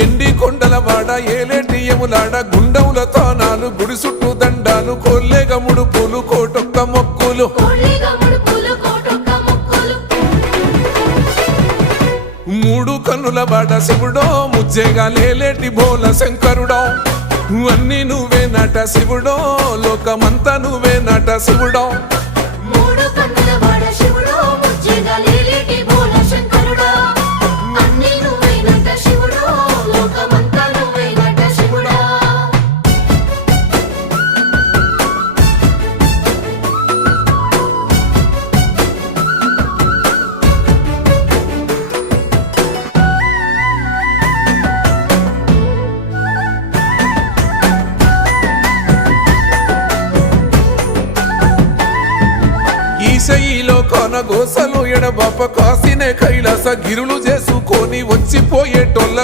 ఎండి కొండల వాడ ఏలేటియములాడ గుండముల తానాలు గుడి చుట్టూ దండాలు కొల్లేగ ముడుపులు కోటొక్క మొక్కులు మూడు కన్నుల వాడ శివుడో ముజ్జేగా లేలేటి బోల శంకరుడో అన్ని నువ్వే నట శివుడో లోకమంతా నువ్వే నట శివుడో ఈశయిలో కొనగోసలు ఎడబాప కాసినే కైలాస గిరులు చేసుకొని వచ్చిపోయేటోళ్ళ